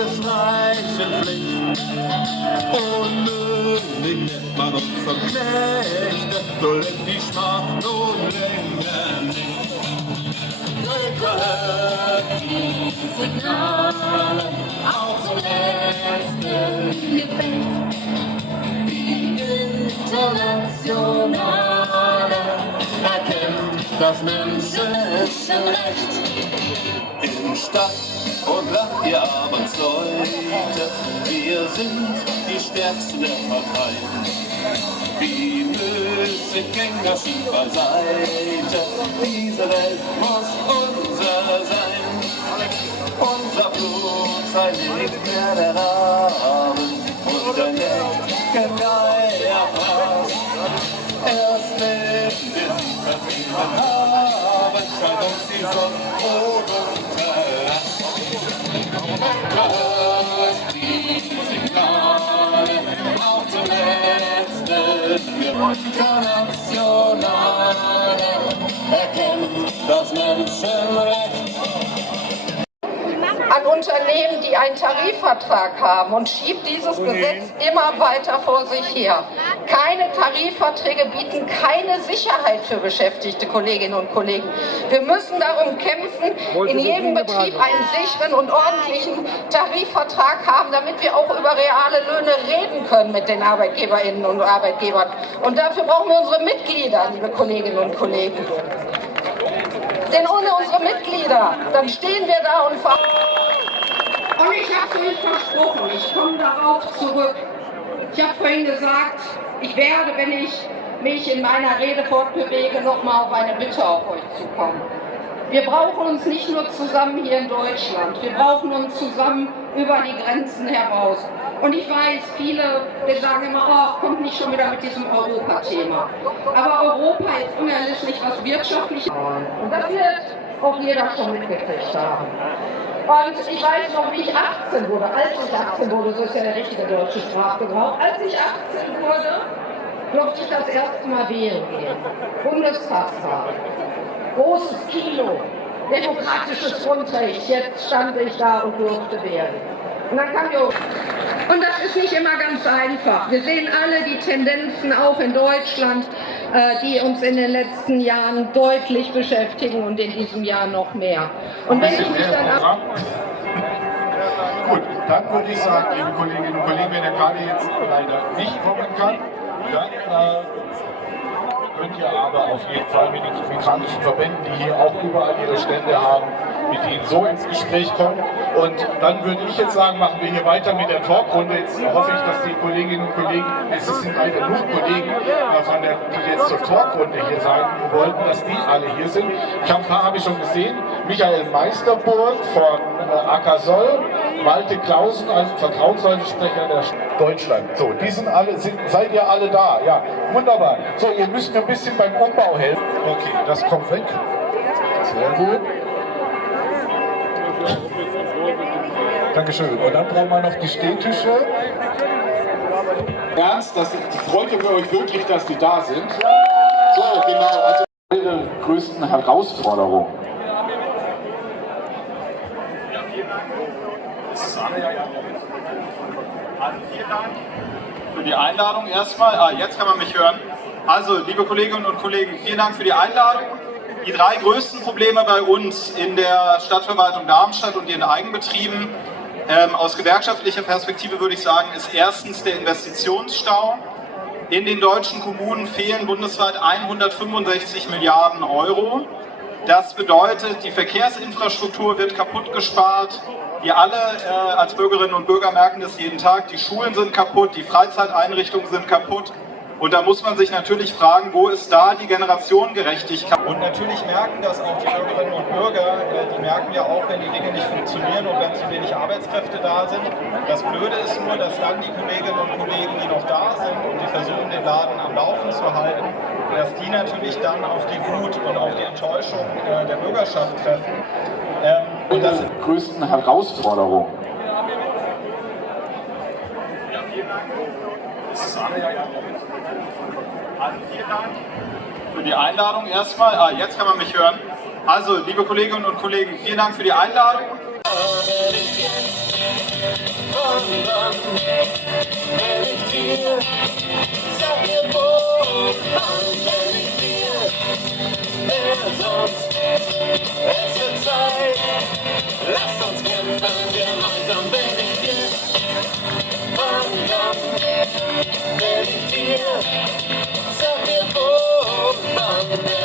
des reichen Pflicht. Unmündig nennt man uns zum Knechte, so lebt die Schmach nun länger nicht. Hört die Signale, auch zum letzten Gefecht. Die Internationale erkennt das Menschenrecht. In Stadt und Land, ihr Arbeitsleute, wir sind die Stärksten der Parteien. Wie Müßiggänger schied beiseite, diese Welt muss unser sein. Unser Blut sei nicht mehr der Rahmen, unser Denken der Pass. Erst wenn wir sie vertrieben haben, scheint uns die Sonne hört die Signale, auch zum letzten Internationale erkennt das Menschenrecht. An Unternehmen, die einen Tarifvertrag haben, und schiebt dieses Gesetz immer weiter vor sich her. Keine Tarifverträge bieten keine Sicherheit für beschäftigte Kolleginnen und Kollegen. Wir müssen darum kämpfen, in jedem Betrieb einen sicheren und ordentlichen Tarifvertrag haben, damit wir auch über reale Löhne reden können mit den Arbeitgeberinnen und Arbeitgebern. Und dafür brauchen wir unsere Mitglieder, liebe Kolleginnen und Kollegen. Denn ohne unsere Mitglieder, dann stehen wir da und Und ich habe es euch versprochen, ich komme darauf zurück. Ich habe vorhin gesagt, ich werde, wenn ich mich in meiner Rede fortbewege, nochmal auf eine Bitte auf euch zukommen. Wir brauchen uns nicht nur zusammen hier in Deutschland, wir brauchen uns zusammen über die Grenzen heraus. Und ich weiß, viele die sagen immer, oh, kommt nicht schon wieder mit diesem Europa-Thema. Aber Europa ist unerlässlich, was wirtschaftlich. Und das wird auch jeder schon mitgekriegt haben. Und ich weiß noch, wie ich 18 wurde. Als ich 18 wurde, so ist ja der richtige deutsche Sprachgebrauch. Als ich 18 wurde, durfte ich das erste Mal wählen gehen. Bundestagswahl. Großes Kino. Demokratisches Grundrecht. Jetzt stand ich da und durfte wählen. Und dann kam und das ist nicht immer ganz einfach. Wir sehen alle die Tendenzen auch in Deutschland, die uns in den letzten Jahren deutlich beschäftigen und in diesem Jahr noch mehr. Und wenn ich mich dann Gut, dann würde ich sagen, liebe Kolleginnen und Kollegen, wenn er gerade jetzt leider nicht kommen kann, dann könnt ihr aber auf jeden Fall mit den migranten Verbänden, die hier auch überall ihre Stände haben, mit ihnen so ins Gespräch kommen. Und dann würde ich jetzt sagen, machen wir hier weiter mit der Talkrunde. Jetzt hoffe ich, dass die Kolleginnen und Kollegen, es sind leider nur Kollegen, die jetzt zur Talkrunde hier sein wollten, dass die alle hier sind. Ein paar habe ich schon gesehen. Michael Meisterburg von Ackersol, Malte Klausen als Vertrauenssäulensprecher der Deutschland. So, die sind alle, seid ihr alle da? Ja, wunderbar. So, ihr müsst mir ein bisschen beim Umbau helfen. Okay, das kommt weg. Sehr gut. Dankeschön. Und dann brauchen wir noch die Stehtische. Ernst, freut ihr euch wirklich, dass die da sind? So, genau. Also eure größten Herausforderungen. Also vielen Dank für die Einladung erstmal. Jetzt kann man mich hören. Also, liebe Kolleginnen und Kollegen, vielen Dank für die Einladung. Die drei größten Probleme bei uns in der Stadtverwaltung Darmstadt und ihren Eigenbetrieben aus gewerkschaftlicher Perspektive würde ich sagen, ist erstens der Investitionsstau. In den deutschen Kommunen fehlen bundesweit 165 Milliarden Euro. Das bedeutet, die Verkehrsinfrastruktur wird kaputt gespart. Wir alle als Bürgerinnen und Bürger merken das jeden Tag. Die Schulen sind kaputt, die Freizeiteinrichtungen sind kaputt. Und da muss man sich natürlich fragen, wo ist da die Generationengerechtigkeit? Und natürlich merken das auch die Bürgerinnen und Bürger, die merken ja auch, wenn die Dinge nicht funktionieren und wenn zu wenig Arbeitskräfte da sind. Das Blöde ist nur, dass dann die Kolleginnen und Kollegen, die noch da sind und die versuchen, den Laden am Laufen zu halten, dass die natürlich dann auf die Wut und auf die Enttäuschung der Bürgerschaft treffen. Und das sind die größten Herausforderungen. Also vielen Dank für die Einladung erstmal. Jetzt kann man mich hören. Also, liebe Kolleginnen und Kollegen, vielen Dank für die Einladung. wandern, wenn ich dir, sag mir wo, Mann, wenn ich dir, wer sonst, es wird Zeit, lass uns kämpfen gemeinsam, wenn ich dir, wandern, wenn ich dir, sag mir wo, Mann,